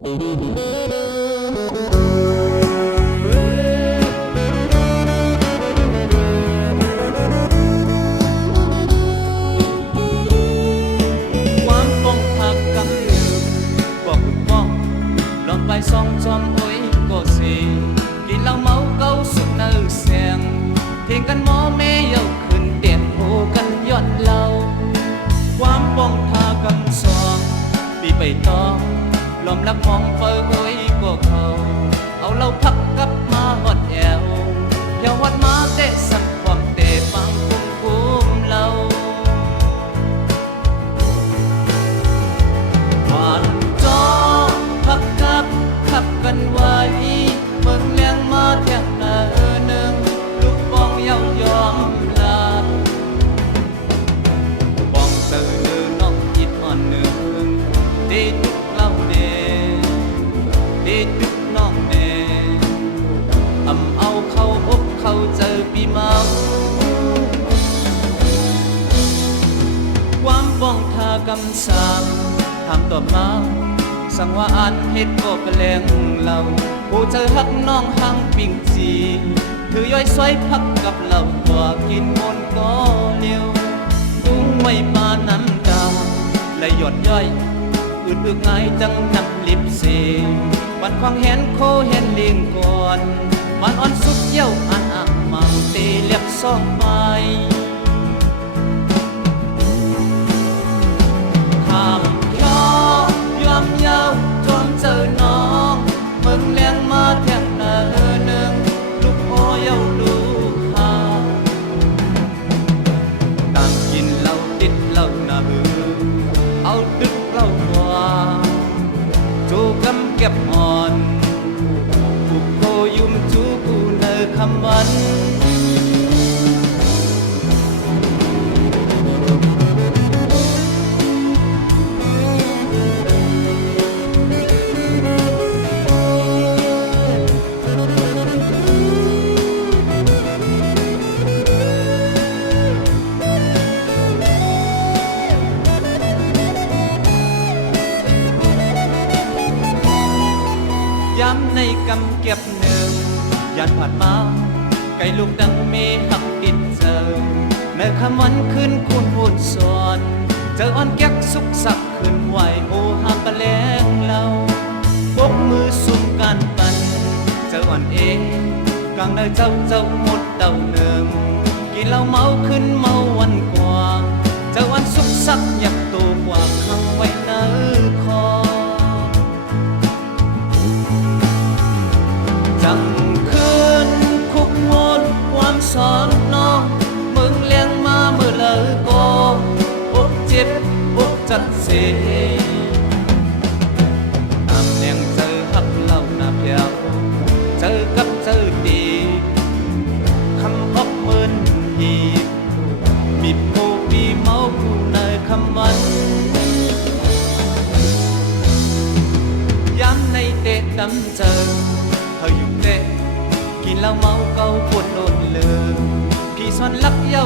ความป้องหักกันลืมบอกคุณป้องลองไปซองจอมโอ้ยก็สิกินเหล้าเมาเกาสุดเนื้อเสียงเทียงกันหมอแม่เย้าขึ้นเตียนโหกันย้อนเล่าความป้องทากันสองปีไปต่อลมลักมองเฟอโอ้ยก็เขาเอาเหล้าพักกับมาหอดแอวเที่ยวหอดมาเตะสั่งความเตะฟังคุ้มเหล้าหวานจอพักกับขับกันไว้เบิ่งเลี้ยงมาเที่ยงหนึ่งลูกป้องเย้ายอมลาป้องเตือนน้องจิตอ่อนหนึ่งดีทุกเล่าเน่ดีทุกน้องเน่เอาเข้าอกเข้าเจอปีเมาความป้องทากำสามถามตอบมาสั่งว่าอันเฮ็ดก็กระแลงเราผู้เจอฮักน้องหังปิ่งจีถือย่อยซอยพักกับเรากว่ากินมนก็เลี้ยวตุ้งไว้ปาน้ำดาวและหยดย่อยอึดอึกไงจังนับลิบเสบันควางแหนโคเห็นเลียงก่อนมันอ่อนสุดเย้าอันอ่างมังตีเล็บซ่องไปข้ามย้อยอมเย้าจนเจอน้องมึงเลี้ยงมาแทงหนึ่งลูกพ่อเย้าลูกข้าต่างกินเหล้าติดเหล้าหน้าหือเอาดึกเหล้าว่าจูกำเก็บอ่อนผูกโคยุมจูกูเนอคำวันย้ำในกำเก็บหนึ่งยันผ่านมาไก่ลูกดังเมหักดินเจอเมื่อคำวันขึ้นคุณพูดสอนเจออ่อนแก๊กสุกสักขึ้นไหวโอหาปะแลงเราพกมือสุ่มกันปันเจออ่อนเองกลางเนยเจ้าหมดเต่าหนึ่งกินเหล้าเมาขึ้นเมาวันกว่าเจออ่อนสุกสักหยับตัวกว่าขังไว้เนื้อคอจังคืนคุกงดความสอนน้องมึงเลี้ยงมาเมื่อเลอก็อกเจ็บอกจัดเสียตามแนงเจอหักเหล่าหน้าเพียวเจอกับเจอดีคำอกเมินหีบมีโพปีเมาผู้เนยคำวันย้ำในเตะดำเจอเธออยู่เตะกินแล้วเมาเกาปวดโดนเลยพี่ซ่อนลักเย้า